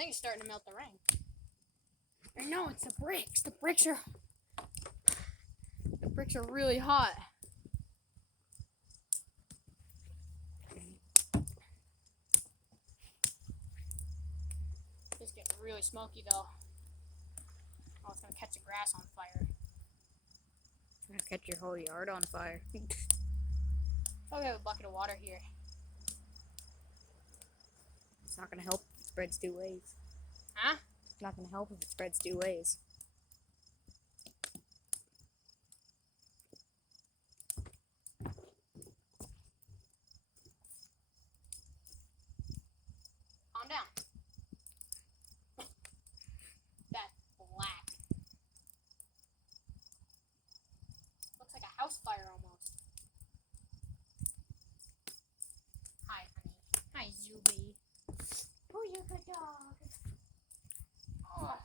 think it's starting to melt the ring. Or no, it's the bricks. The bricks are really hot. It's getting really smoky though. Oh, it's gonna catch the grass on fire. It's gonna catch your whole yard on fire. Oh, we have a bucket of water here. It's not gonna help if it spreads 2 ways. Huh? It's not gonna help if it spreads 2 ways. Calm down. That's black. Looks like a house fire almost. Hi, honey. Hi, Zuby. Who's your good dog? Oh.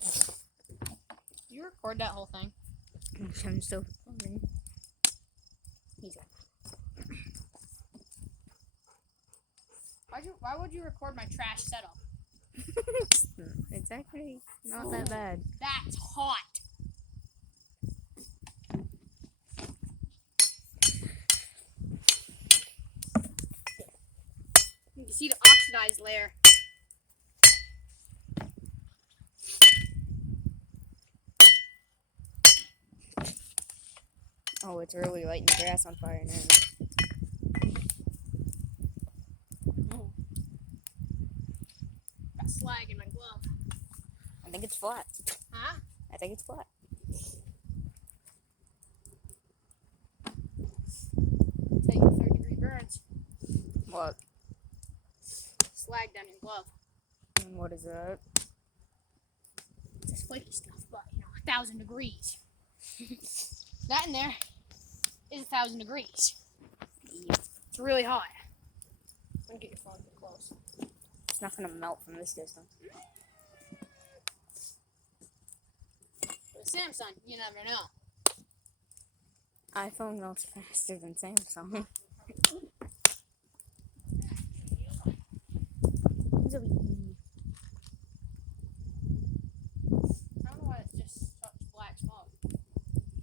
Did you record that whole thing? I'm still recording. He's like, Why would you record my trash setup? it's actually not that bad. That's hot. You can see the oxidized layer. Oh, it's really lighting the grass on fire now. Got slag in my glove. I think it's flat. Huh? I think it's flat. Take 3rd-degree burns. What? Slag down your glove. And what is that? It's this flaky stuff, but 1,000 degrees. That in there is 1,000 degrees. It's really hot. I'm gonna get your phone too close. It's not gonna melt from this distance. With Samsung, you never know. iPhone melts faster than Samsung. I don't know why it's just such black smoke.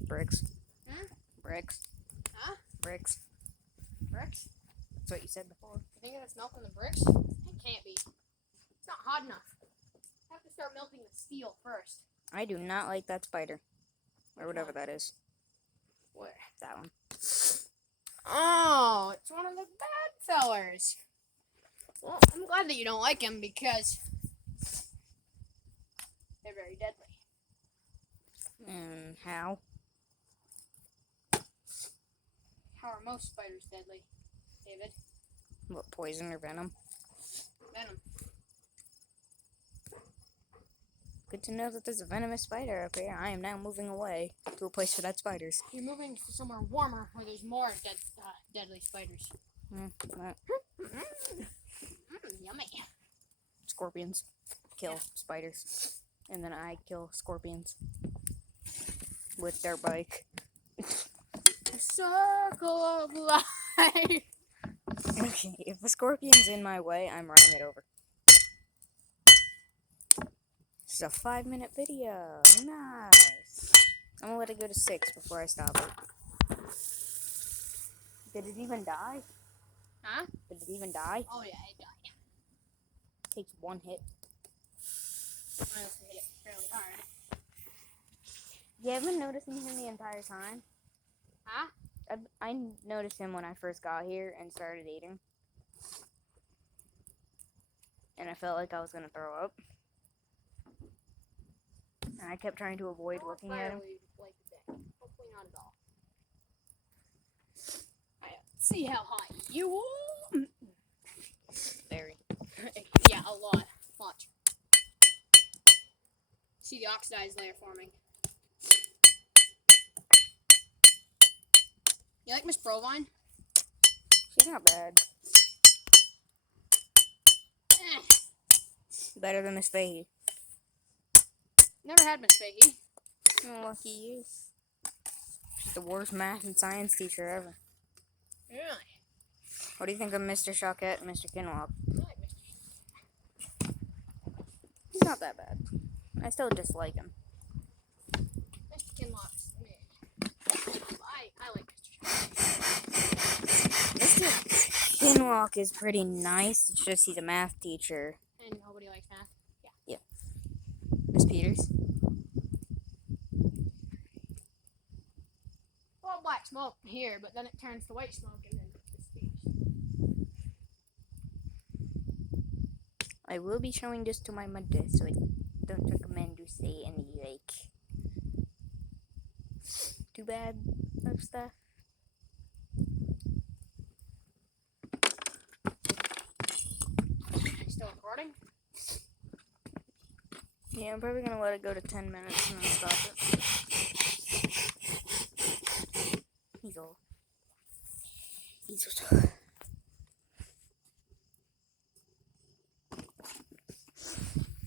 Bricks. Hmm? Bricks. Huh? Bricks. Bricks? That's what you said before. You think it's melting the bricks? It can't be. It's not hot enough. I have to start melting the steel first. I do not like that spider. Or whatever that is. Where? That one. Oh, it's one of the bad fellers. Well, I'm glad that you don't like him because they're very deadly. How? How are most spiders deadly, David? What, poison or venom? Venom. Good to know that there's a venomous spider up here. I am now moving away to a place without spiders. You're moving to somewhere warmer where there's more deadly spiders. Yummy. Scorpions kill spiders. And then I kill scorpions with their bike. The circle of life. Okay, if a scorpion's in my way, I'm running it over. This is a 5-minute video. Nice. I'm gonna let it go to 6 before I stop it. Did it even die? Huh? Did it even die? Oh yeah, it died. Takes 1 hit. I must hit it fairly hard. You haven't noticed him the entire time? Huh? I noticed him when I first got here and started eating. And I felt like I was going to throw up. And I kept trying to avoid looking at him. Like today. Hopefully not at all. See how hot you are. Very. Yeah, a lot. Watch. See the oxidized layer forming. You like Miss Provine? She's not bad. Better than Miss Fahey. Never had Miss Fahey. Oh, lucky you. She's the worst math and science teacher ever. Really? What do you think of Mr. Shockett and Mr. Kinlock? I like Mr. He's not that bad. I still dislike him. Mr. Kinlock's meh. I like Mr. Mr. Kinlock is pretty nice. It's just he's a math teacher. And nobody likes math. Miss Peters? Well, black smoke here, but then it turns to white smoke and then it's finished. I will be showing this to my mother, so I don't recommend you say any, like, too bad of stuff. Still recording? Yeah, I'm probably gonna let it go to 10 minutes and then stop it. He's all.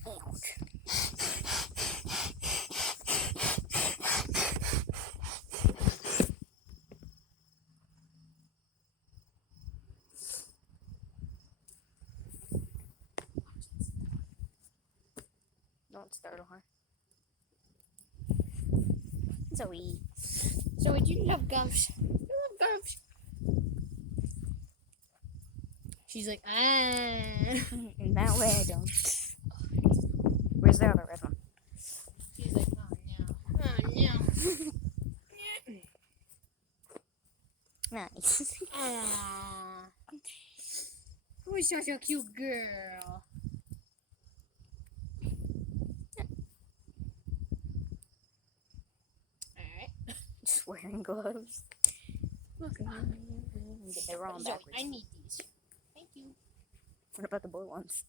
Ouch. Don't startle her. Zoe. Zoe, do you love ghosts? You love ghosts? She's like, In that way, I don't. Where's the other red one? She's like, oh no. Oh no. Nice. Aww. Who's such a cute girl? Alright. Just wearing gloves. Look. They were on Zoe, backwards. I need these. Thank you. What about the blue ones?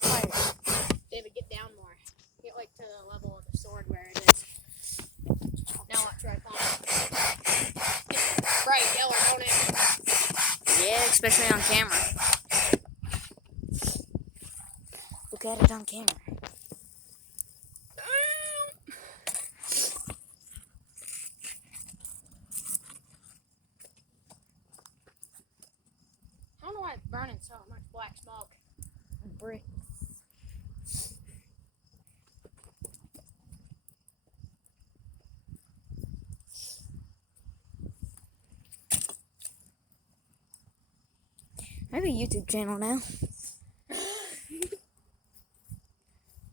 Fire. David, get down more. Get like to the level of the sword where it is. Now watch right on. Get bright yellow, don't it? Yeah, especially on camera. Look at it on camera. I don't know why it's burning so much black smoke. Bricks. I have a YouTube channel now.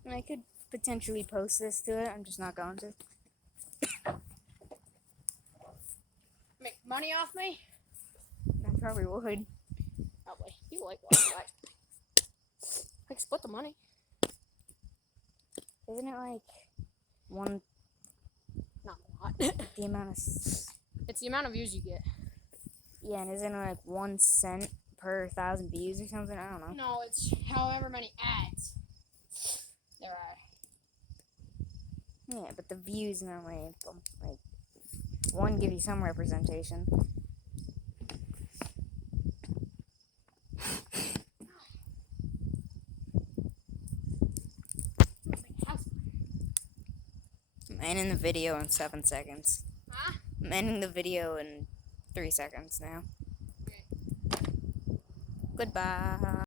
And I could potentially post this to it. I'm just not going to. Make money off me? I probably would. Probably. You like black. Like split the money. Isn't it like one, Not a lot. the amount of, It's the amount of views you get. yeah, and isn't it like 1 cent per 1,000 views or something? I don't know. No, it's however many ads there are. Yeah, but the views normally, like, one give you some representation. I'm ending the video in 7 seconds. Huh? I'm ending the video in 3 seconds now. Okay. Goodbye.